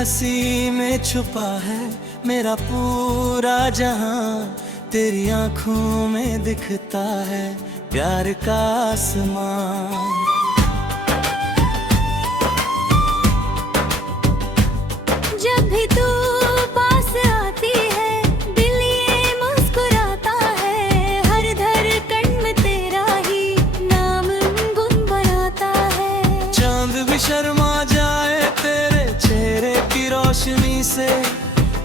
हंसी में छुपा है मेरा पूरा जहां, तेरी आंखों में दिखता है प्यार का आसमां। जब भी तू पास आती है दिल ये मुस्कुराता है, हर धड़कन में तेरा ही नाम गुनगुनाता है। चांद भी शर्मा जाए तेरे चेहरे की रोशनी से,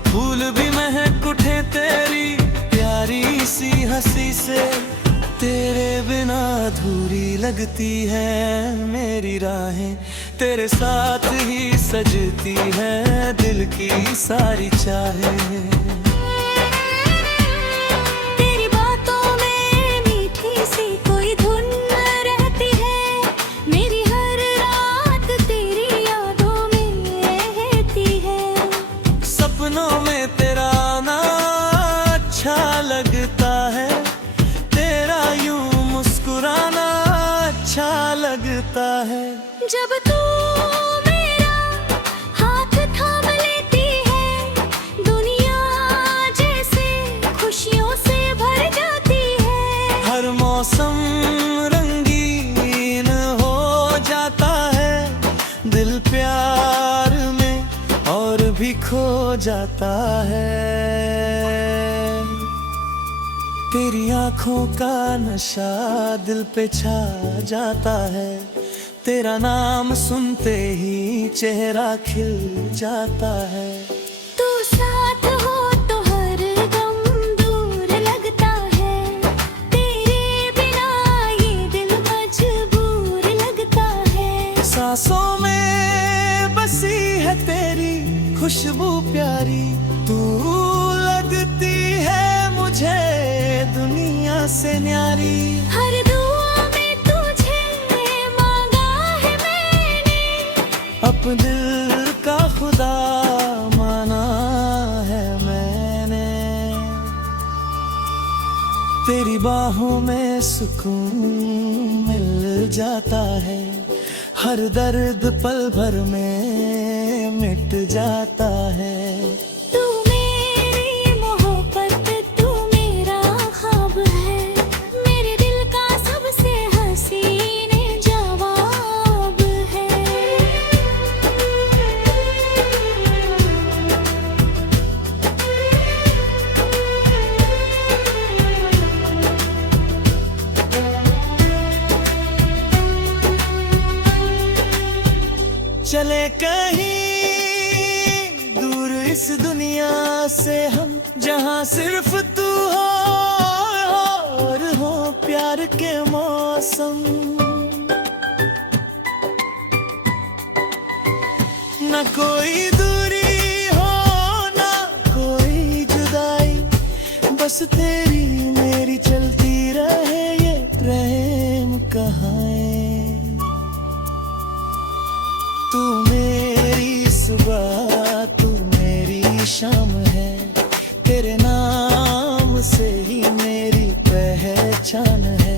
फूल भी महक उठे तेरी प्यारी सी हंसी से। तेरे बिना अधूरी लगती है मेरी राहें, तेरे साथ ही सजती है दिल की सारी चाहें। तेरी बातों में मीठी सी कोई धुन रहती है, मेरी हर रात तेरी यादों में रहती है। सपनों में तेरा आना अच्छा लगता है, तेरा यूं मुस्कुराना अच्छा लगता है। जब तू मेरा हाथ थाम लेती है, दुनिया जैसे खुशियों से भर जाती है। हर मौसम रंगीन हो जाता है, दिल प्यार में और भी खो जाता है। तेरी आंखों का नशा दिल पे छा जाता है, तेरा नाम सुनते ही चेहरा खिल जाता है। तू साथ हो तो हर गम दूर लगता है, तेरे बिना ये दिल मजबूर लगता है। सांसों में बसी है तेरी खुशबू प्यारी, तू लगती है मुझे दुनिया से न्यारी। हर दुआ में तुझे मांगा है मैंने, अपने दिल का खुदा माना है मैंने। तेरी बाहों में सुकून मिल जाता है, हर दर्द पल भर में मिट जाता है। तू मेरी मोहब्बत तू मेरा ख्वाब है, मेरे दिल का सबसे हसीन जवाब है। चले कहीं दूर इस दुनिया से हम, जहां सिर्फ तू हो और हो प्यार के मौसम। न कोई दूरी हो ना कोई जुदाई, बस तेरी मेरी चलती रहे ये प्रेम कहानी। तू मेरी सुबह तू मेरी शाम है, तेरे नाम से ही मेरी पहचान है।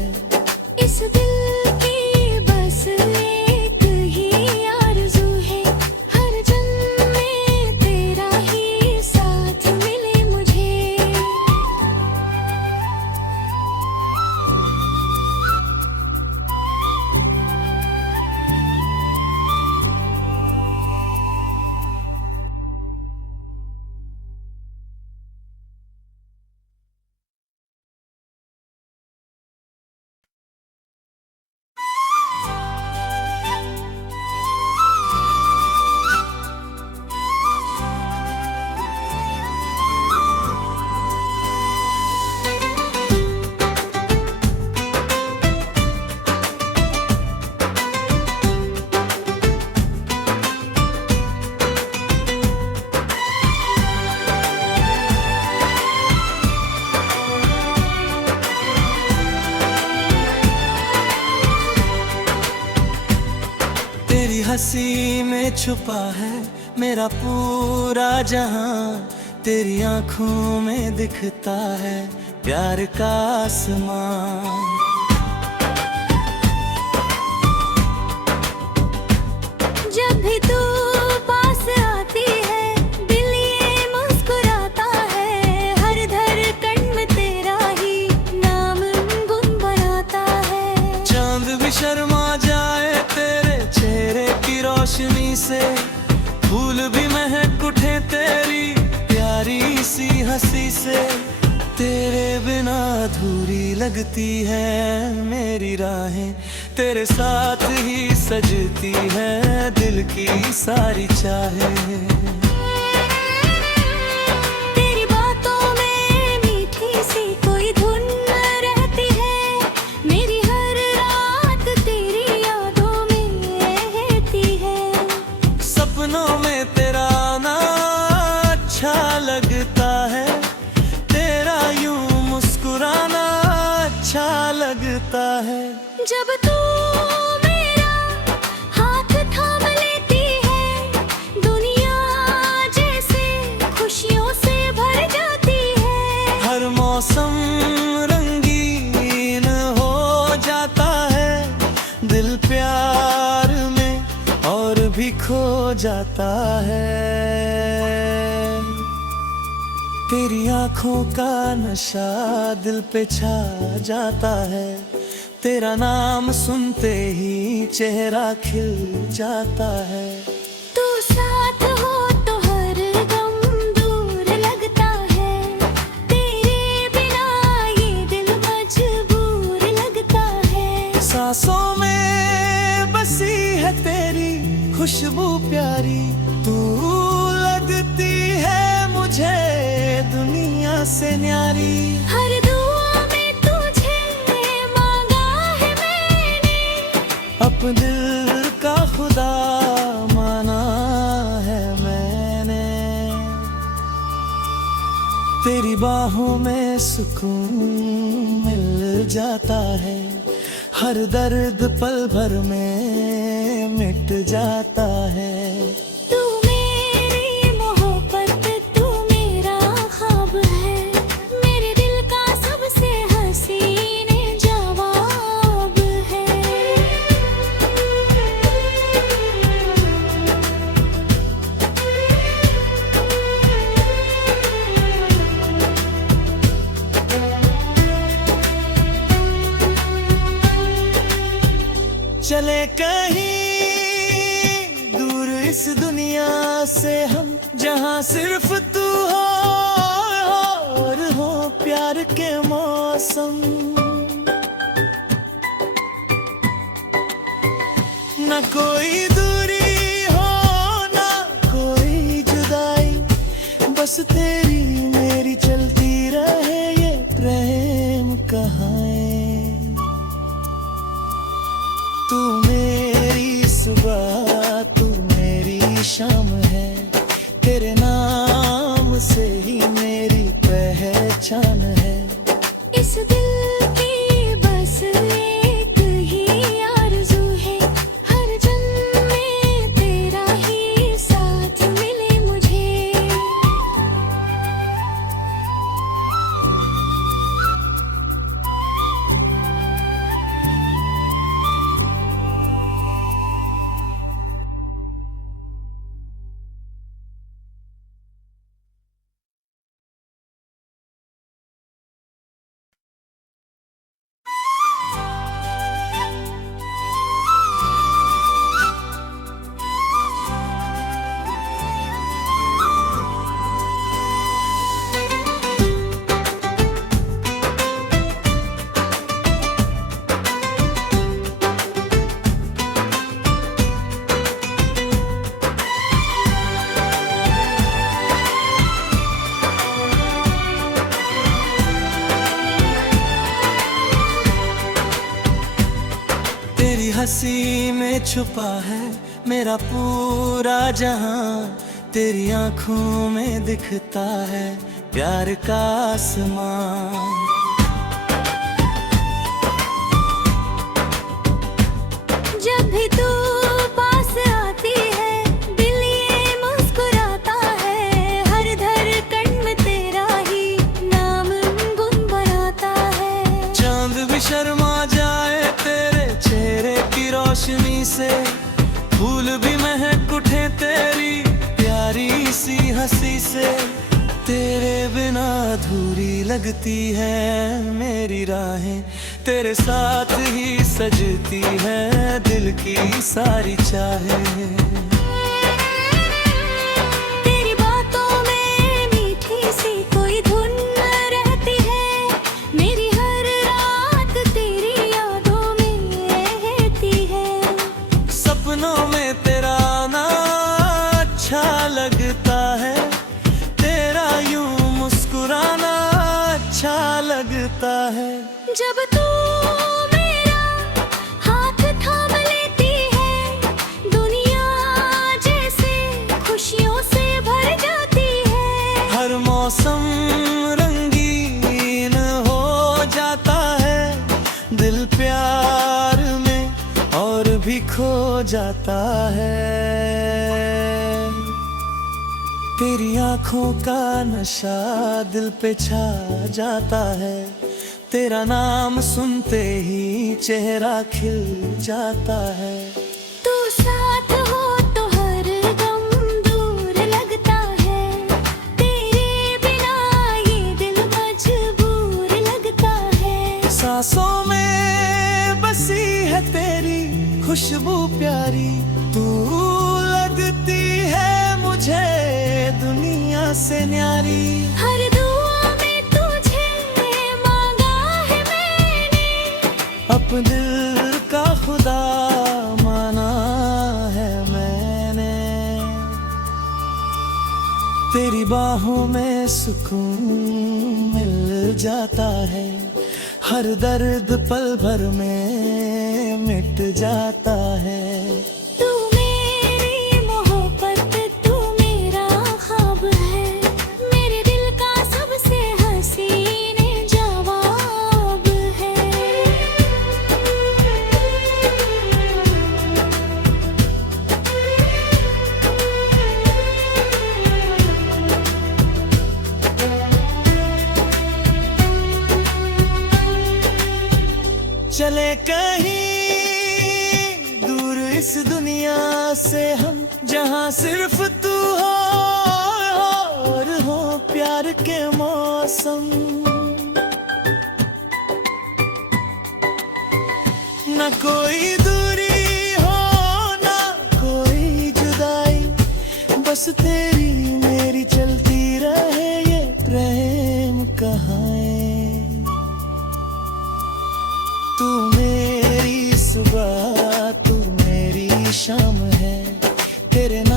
इस दिल की बस एक ही आरज़ू है, हर जन्म में तेरा ही साथ मिले मुझे। हंसी में छुपा है मेरा पूरा जहां, तेरी आंखों में दिखता है प्यार का आसमां। जब भी तू पास आती है अधूरी लगती है मेरी राहें, तेरे साथ ही सजती है दिल की सारी चाहें। तेरी बातों में मीठी सी कोई धुन रहती है, मेरी हर रात तेरी यादों में रहती है। सपनों में तेरा आना अच्छा लगता है, तेरा यूं मुस्कुराना अच्छा लगता है। जब तू मेरा हाथ थाम लेती है, दुनिया जैसे खुशियों से भर जाती है। हर मौसम रंगीन हो जाता है, दिल प्यार में और भी खो जाता है। तेरी आंखों का नशा दिल पे छा जाता है, तेरा नाम सुनते ही चेहरा खिल जाता है। तू साथ हो तो हर गम दूर लगता है, तेरे बिना ये दिल मजबूर लगता है। सांसों में बसी है तेरी खुशबू प्यारी, तू लगती है मुझे दुनिया से न्यारी। हर दुआ में तुझे मांगा है मैंने, अपने दिल का खुदा माना है मैंने। तेरी बाहों में सुकून मिल जाता है, हर दर्द पल भर में मिट जाता है। तू मेरी मोहब्बत तू मेरा ख्वाब है, मेरे दिल का सबसे हसीन जवाब है। चले कहीं दूर इस दुनिया से हम, जहाँ सिर्फ तू हो और हो प्यार के मौसम। न कोई दूरी हो ना कोई जुदाई, बस तेरी मेरी चलती रहे ये प्रेम कहानी। तू मेरी सुबह तू मेरी शाम है, तेरे नाम से ही मेरी पहचान है। इस दिल की बस एक ही आरज़ू है, हर जन्म में तेरा ही साथ मिले मुझे। हंसी में छुपा है मेरा पूरा जहां, तेरी आंखों में दिखता है प्यार का आसमां। जब भी तू पास आती है दिल ये मुस्कुराता है, हर धड़कन में तेरा ही नाम गुनगुनाता है। चांद भी शर्मा जाए तेरे चेहरे की रोशनी से, फूल भी महक उठे तेरी प्यारी सी हंसी से। तेरे बिना अधूरी लगती है मेरी राहें, तेरे साथ ही सजती है दिल की सारी चाहें। तेरी बातों में मीठी सी कोई धुन रहती है, मेरी खो जाता है। तेरी आंखों का नशा दिल पे छा जाता है, तेरा नाम सुनते ही चेहरा खिल जाता है। तू साथ हो तो हर गम दूर लगता है, तेरे बिना ये दिल मजबूर लगता है। सांसों में बसी है तेरी खुशबू प्यारी, तू लगती है मुझे दुनिया से न्यारी। हर दुआ में तुझे मांगा है मैंने, अपने दिल का खुदा माना है मैंने। तेरी बाहों में सुकून मिल जाता है, हर दर्द पल भर में मिट जाता है। तू मेरी मोहब्बत, तू मेरा ख्वाब है, मेरे दिल का सबसे हसीन जवाब है। चले कहीं दूर इस दुनिया से हम, जहाँ सिर्फ तू हो और हो प्यार के मौसम। न कोई दूरी हो ना कोई जुदाई, बस तेरी मेरी चलती रहे ये प्रेम कहानी। तू मेरी सुबह, तू मेरी शाम है, तेरे नाम